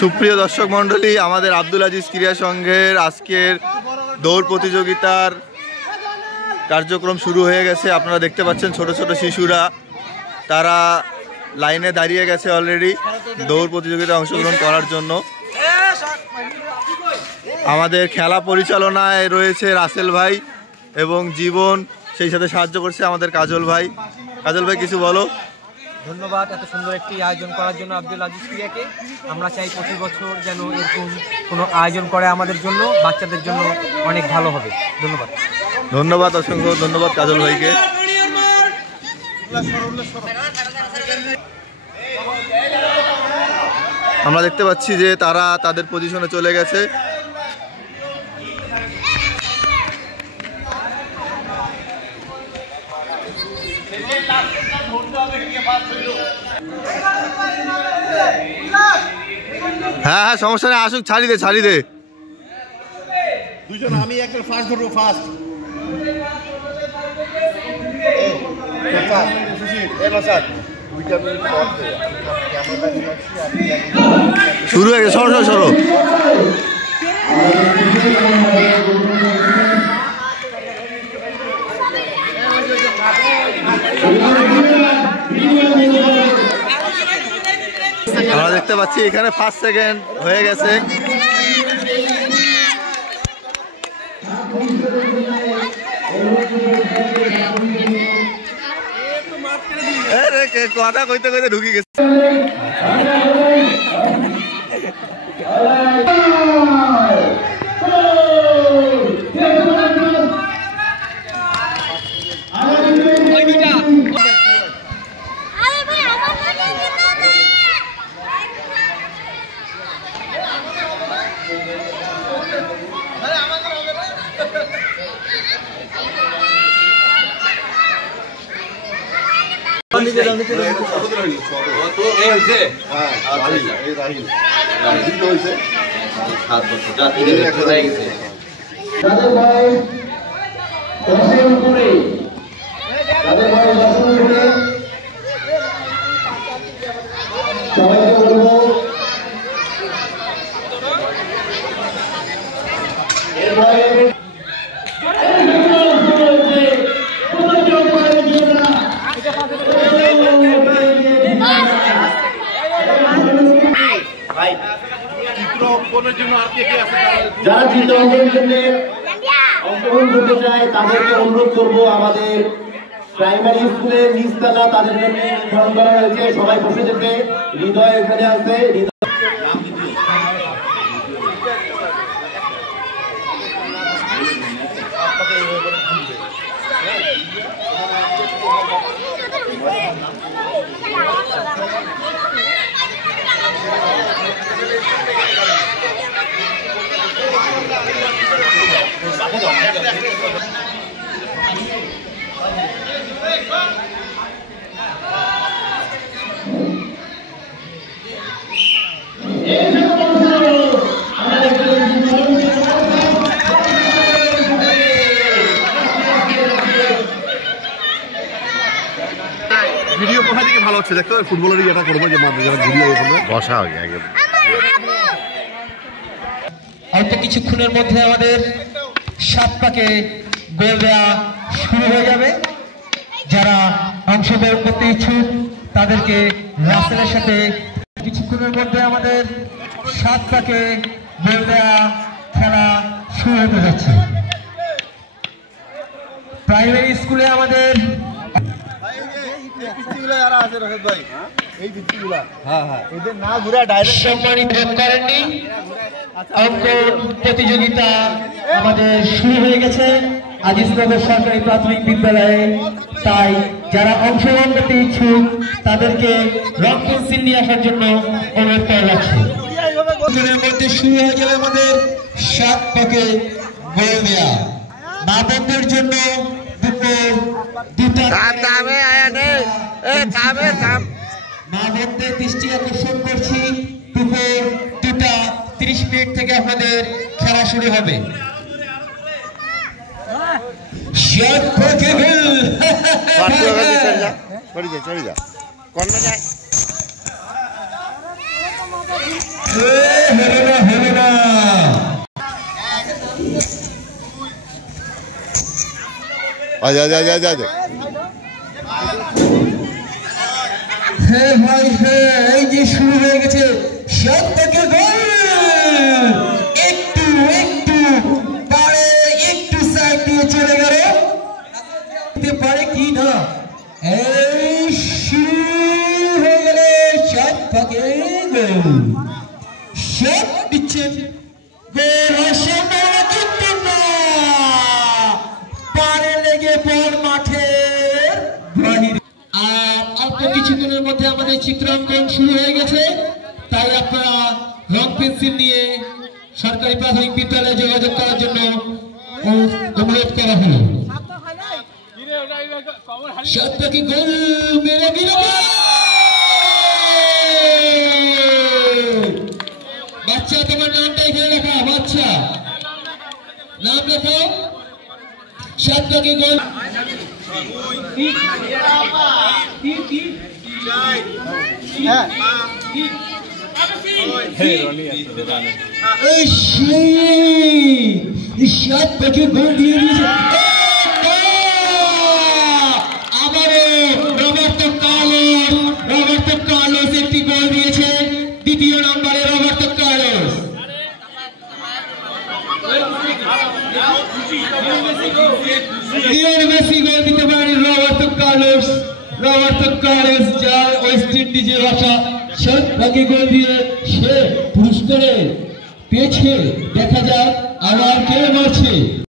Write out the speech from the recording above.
সুপ্রিয় দর্শক মণ্ডলী, আমাদের আব্দুল আজিজ ক্রীড়া সংঘের আজকের দৌড় প্রতিযোগিতার কার্যক্রম শুরু হয়ে গেছে। আপনারা দেখতে পাচ্ছেন ছোট ছোট শিশুরা তারা লাইনে দাঁড়িয়ে গেছে অলরেডি দৌড় প্রতিযোগিতায় অংশগ্রহণ করার জন্য। আমাদের খেলা পরিচালনায় রয়েছে রাসেল ভাই এবং জীবন, সেই সাথে সাহায্য করছে আমাদের কাজল ভাই। কাজল ভাই কিছু বলো। ধন্যবাদ এত সুন্দর একটি আয়োজন করার জন্য আব্দুল আজিজ ক্রীড়াকে। আমরা চাই প্রতি বছর যেন এরকম কোনো আয়োজন করে আমাদের জন্য, বাচ্চাদের জন্য অনেক ভালো হবে। ধন্যবাদ। ধন্যবাদ, অসংখ্য ধন্যবাদ কাজল ভাইকে। আমরা দেখতে পাচ্ছি যে তারা তাদের পজিশনে চলে গেছে। হ্যাঁ হ্যাঁ, সমস্যা নেই, আসুক, ছাড়ি দে ছাড়ি দে। দুজন আমি একজন ফার্স্ট ধরবো, ফার্স্ট শুরু হয়ে গেছে। সরো সরো। আমরা দেখতে পাচ্ছি এখানে ফার্স্ট সেকেন্ড হয়ে গেছে। কথা কইতে কইতে ঢুকে গেছে। যারা চিত্র অংশগ্রহণ করতে চায় তাদেরকে অনুরোধ করবো, আমাদের প্রাইমারি স্কুলের নিচতলা তাদের জন্য নির্ধারণ করা হয়েছে। সবাই বসে যেতে। হৃদয় এখানে আছে। ভিডিও কোথা থেকে ভালো হচ্ছে দেখতে? ফুটবলেরই এটা করবো যে ভিডিও বসা হবে আগে। অল্প কিছুক্ষণের মধ্যে আমাদের 7 পাকে গোল দেওয়া শুরু হয়ে যাবে। যারা অংশগ্রহণ করতে ইচ্ছুক তাদেরকে রাসেলের সাথে কিছুক্ষণের মধ্যে আমাদের 7 পাকে গোল দেওয়া খেলা শুরু হতে যাচ্ছে। প্রাইমারি স্কুলে আমাদের সম্মানিত করেননি। অঙ্কন প্রতিযোগিতা আমাদের শুরু হয়ে গেছে আজিজনগর সরকারি প্রাথমিক বিদ্যালয়ে। তাই যারা অংশগ্রহণ করতে ইচ্ছুক তাদেরকে রং পেন্সিল নিয়ে আসার জন্য অনুরোধ করা যাচ্ছে। মধ্যে শুরু হয়ে যাবে আমাদের 7 পাকে গোল দেওয়া। মা বোনদের জন্য মা বোনদের দৃষ্টি আকর্ষণ করছি। দুপুর 2:30 থেকে আমাদের খেলা শুরু হবে। হলো না। আচ্ছা হ্যাঁ ভাই হ্যাঁ, এই যে শুরু হয়ে গেছে সব থেকে গোল। একটু পারে একটু সাইড দিয়ে চলে গেল, পারে কি না। এই শুরু হয়ে গেল সব থেকে গোল। সব দিচ্ছে গোল আসে না, কিন্তু না পারে লেগে বল মাঠের বাহিরে। আর অল্প কিছুক্ষণের মধ্যে আমাদের চিত্রাঙ্কন শুরু হয়ে গেছে, তাই আপনারা রং পেন্সিল নিয়ে সরকারি প্রাথমিক বিদ্যালয়ে যোগাযোগ করার জন্য অনুরোধ করা হলো। সত্যি গোল মেরে দিল। বাচ্চা তোমার নামটা এখানে লেখা, বাচ্চা নাম লেখো। সত্যি গোল। গোল দিয়ে দিয়েছে আবারও রবার্তো কার্লোস একটি গোল দিয়েছে। দ্বিতীয় নম্বরে রবার্তো কার্লোস। লিওনেল মেসি গোল দিতে পারেন। রবার্তো কার্লোস যার ওয়েস্ট ইন্ডিজের ভাষা, সত্যি গোল দিয়ে সে পুরস্কারে পেয়েছে। দেখা যাক আবার কে মারছে।